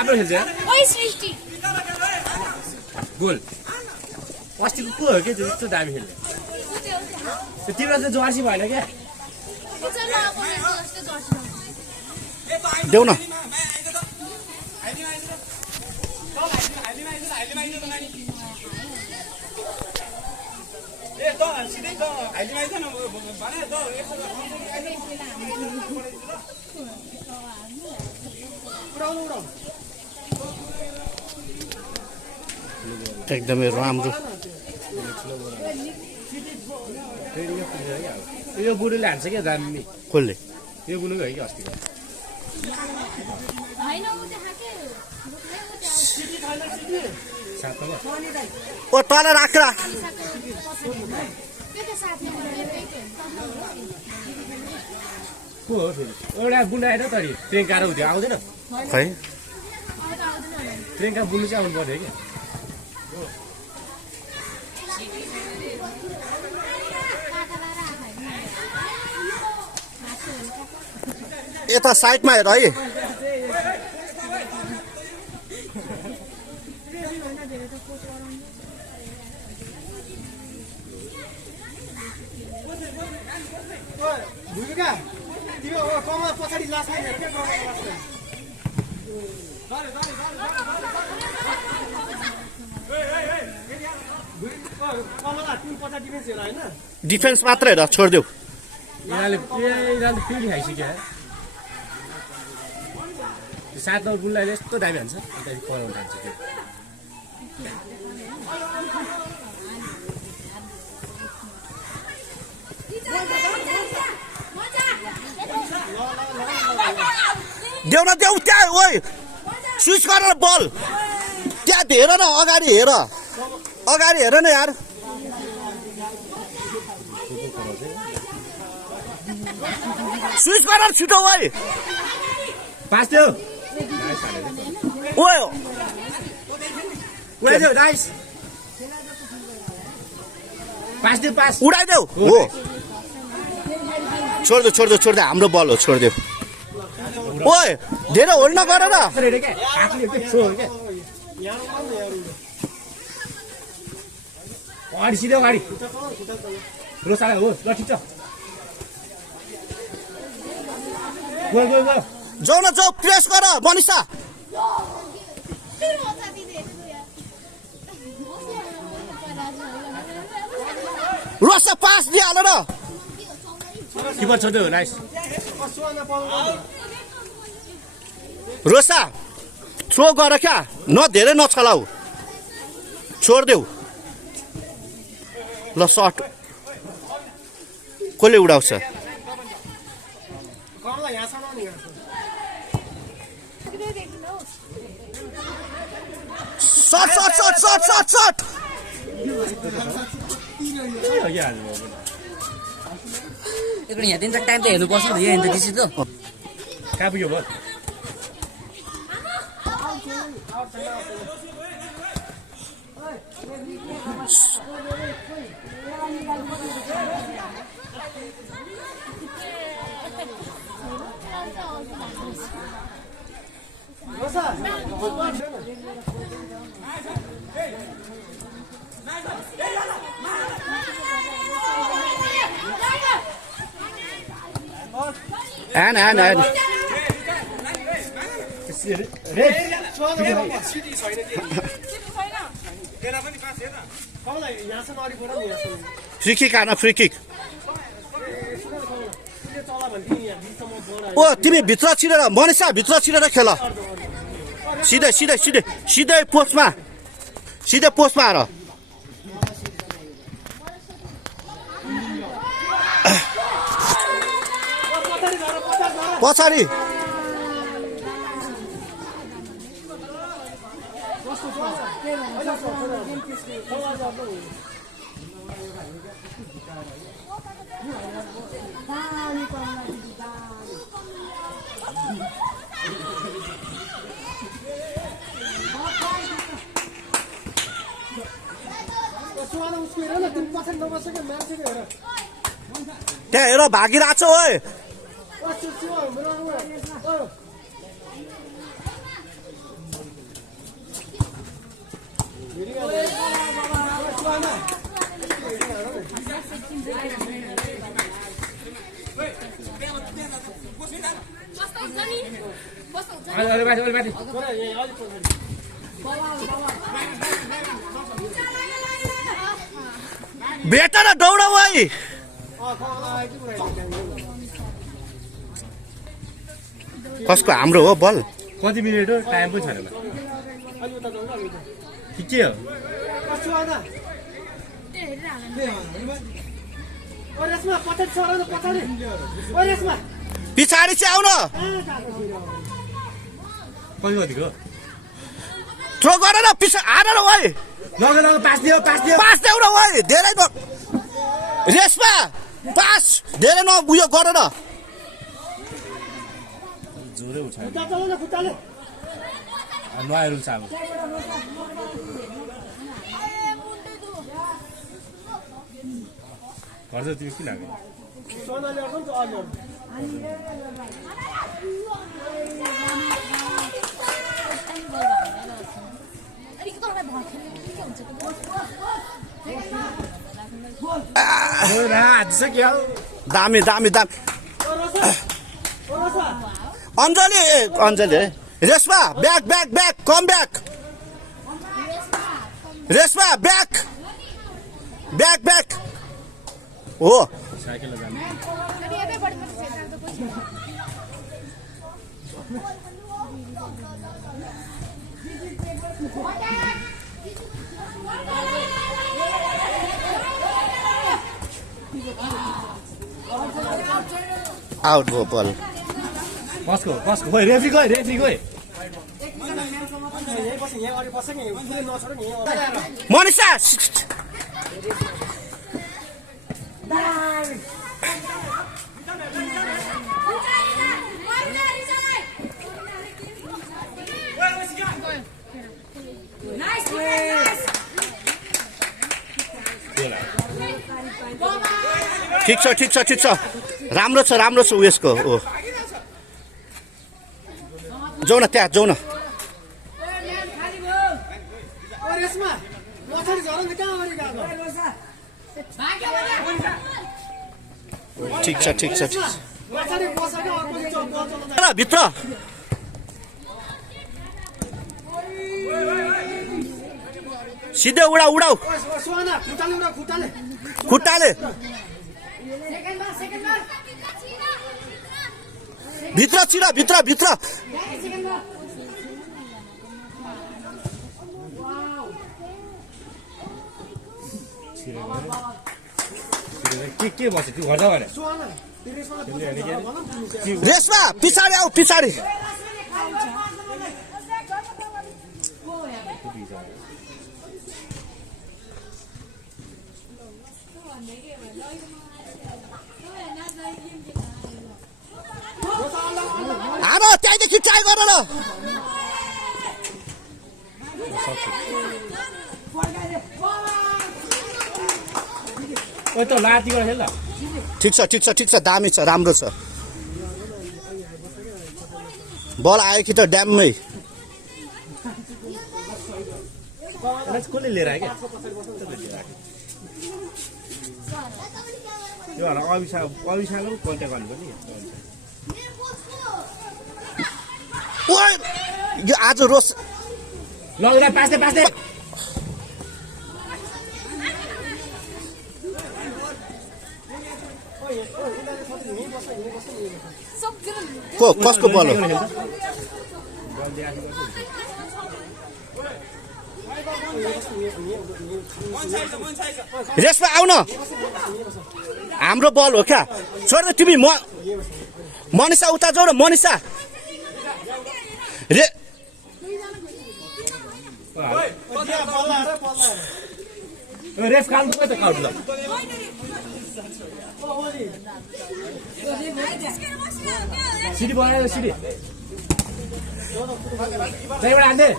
राम्रो खेल्छ यार ओइ सृष्टि गोल अस्तिको को हो के त्यस्तो दामी खेल्ने तिम्रो चाहिँ जर्सी भएन क्या देऊ न एकदमै राम्रो यो बुढोले हान्छ क्या दामी कसले यो बुढोको है कि अस्तिको ओ तल राख्रा को हो फेरि एउटा बुढा आएर त प्रियङ्का र उयो आउँदैन खै प्रियङ्का बुढ्नु चाहिँ आउनु पर्यो क्या यता साइडमा हेर है पछाडि लास्टमा हेर के डिफेन्स मात्र हेर छोडिदेऊ यिनीहरूले फिल्ड खाइसक्यो 7 नम्बर बुढलाई यस्तो दामी हान्छ त्यहाँदेखि कराउनु थाल्छ त्यो देऊ न देऊ त्यहाँ ओइ स्विच गर बल त्यहाँ हेर न अगाडि हेर न यार स्विच गर छिटो ओइ पास देऊ ओइ उडाइदेऊ नाइस पास देऊ पास उडाइदेऊ हो छोडिदेऊ हाम्रो बल हो छोडिदेऊ ओइ धेरै होल्ड नगर न अगाडि सिधै अगाडि रोसाला हो ल ठिक छ जाऊ न जाऊ प्रेस गर मनिषा रोसा पास दिइहाल न किपर छोड्देऊ नाइस रोसा थ्रो गर क्या न धेरै नचलाऊ छोडिदेऊ ल सर्ट कसले उडाउँछ सर्ट यहाँ दिन तक टाइम त हेर्नुपर्छ नि यहाँ त दिसी त कहाँ पुग्यो भयो And फ्री किक आना फ्री किक ओ तिमी भित्र छिरेर मनिषा भित्र छिरेर खेल सिधै पोस्टमा आएर पछाडि त्यहाँ हेर भागिरहेको छ ओए अहिले माथि भेट न दौड भाइ कसको हाम्रो हो बल कति मिनेट हो टाइम पनि छैन के हो पछाडि चाहिँ आउन कतिको थ्रो गर न पिछा आएर न भाइ लग पास दियो पास देऊ न भाइ धेरै न रेसमा पास धेरै न उयो गर न जोरै उठायो नयाँ रुल छ अब घर चाहिँ तिमी किन आएको दामी दामी दामी Anjali Anjali Reshma back back back come back Reshma back back back हो साइकल जाने आउट भयो बल कसको खोइ रेफ्री गयो मनिषा ठिक छ राम्रो छ उयसको ओ जाऊ न त्यहाँ जाऊ न ठिक छ भित्र सिधै उडाउ खुट्टाले भित्र छिरा भित्र के बस्यो त्यो घर जाऊ भने रेसमा पछाडि आऊ पछाडि हान त्यहीँदेखि ट्राई गर न ओ त लाती गरेर खेल ठिक छ दामी छ राम्रो छ बल आयो कि त ड्याममै कसले लिएर आयो क्या त्यो भएर अभिषालाई पनि कन्ट्याक्ट गर्नुपर्ने ओइ यो आज रोस लगेर पास्दै कसको बल हो रेसमा आउ न हाम्रो बल हो क्या छोड तिमी मनिषा उता जाऊ न मनिषा रेफ काट्नु त काट्नु सिडी बनायो सिडी त्यहीबाट हान्दै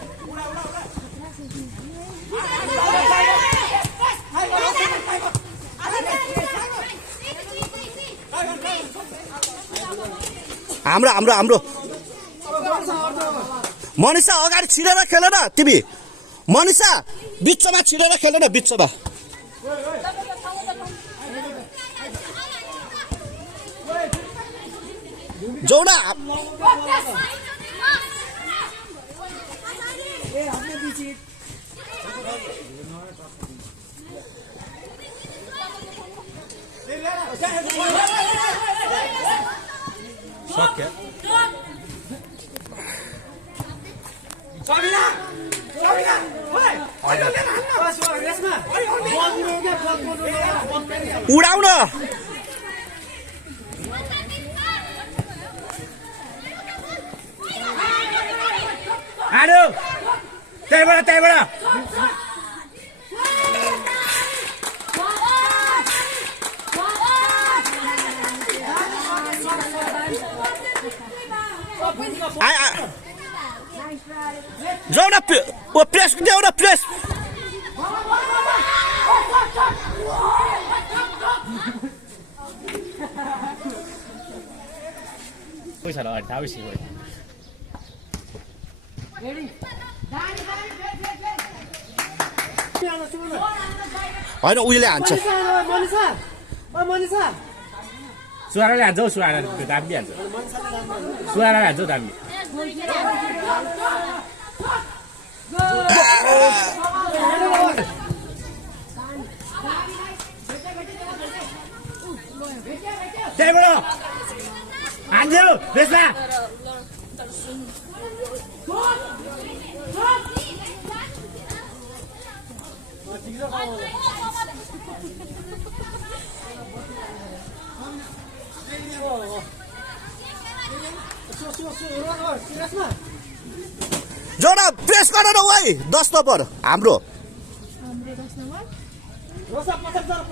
हाम्रो मनिषा अगाडि छिरेर खेल न तिमी मनिषा बिचमा छिरेर खेल न बिचमा जाऊ न सक्यो उडाउन आडो त्यहीबाट जाऊ न प्रेस देऊ न प्रेस पैसा ल थाहा बेसी भयो होइन उहिले हान्छ सुहाराले हान्छ हौ सुहारा त्यो दामी हान्छ सुहाराले हान्छ हौ दामी त्यहीबाट हान्थ्यो बेच्ला जोडा प्रेस गर न ओइ 10 नम्बर हाम्रो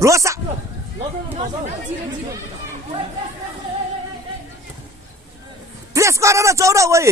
रोसा प्रेस गर न जाऊ न ओइ